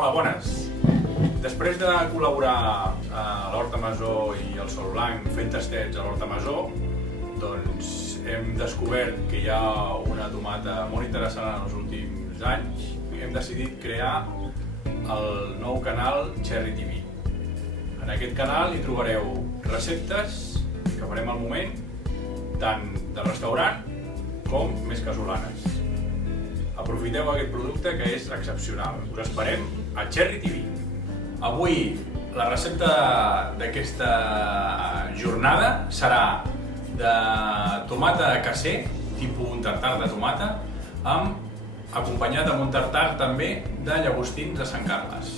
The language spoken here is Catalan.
Hola, bones! Després de col·laborar a l'Horta Masó i el Sol Blanc fent tastets a l'Horta Masó, doncs hem descobert que hi ha una tomata molt interessant en els últims anys i hem decidit crear el nou canal Cherry TV. En aquest canal hi trobareu receptes que farem al moment, tant de restaurant com més casolanes. Aprofiteu aquest producte que és excepcional. Us esperem a Cherry TV. Avui la recepta d'aquesta jornada serà de tomata caser, tipus un tartar de tomata, acompanyat amb un tartar també de llagostins de Sant Carles.